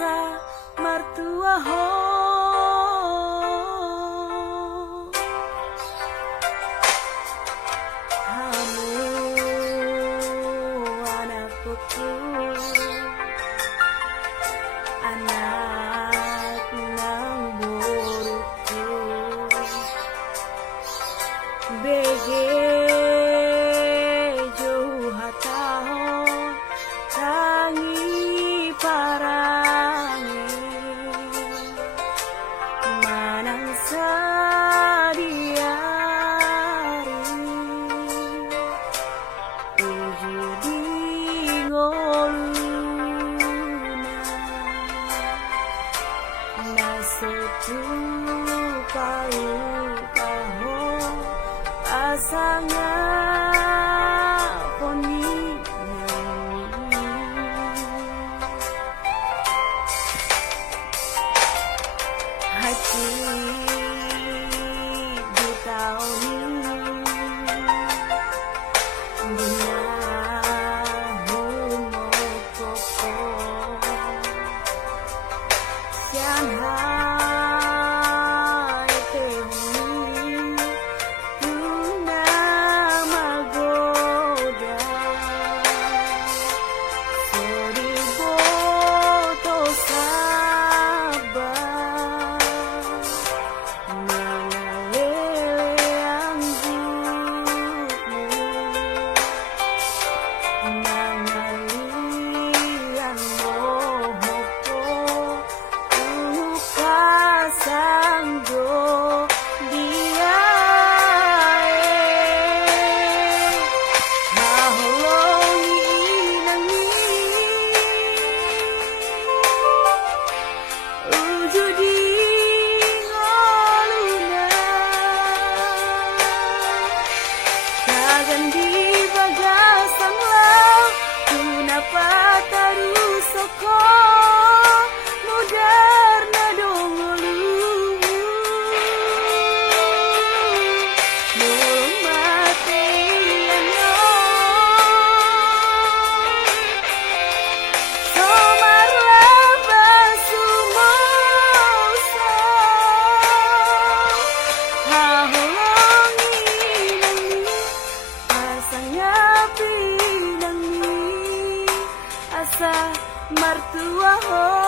asa martua ho kamu anakku, anak nang buruku bege jauh hataho tangi parangi manang sadiari ujudi ngoluna nasetu kau kaho pasangan poni hati di tahun bunahu mokoko sian hai tehuni tuna magoda sori boto sabar nangalele anggukmu nangalian mohoko ukasanggo dia maholongi nangi ujudi ngoluna kagan di bagasan lau kenapa tarusoko mudar nadongolu mulung mati ano somar labasumosa haholongi nangi pasangnya pinangi asa martua ho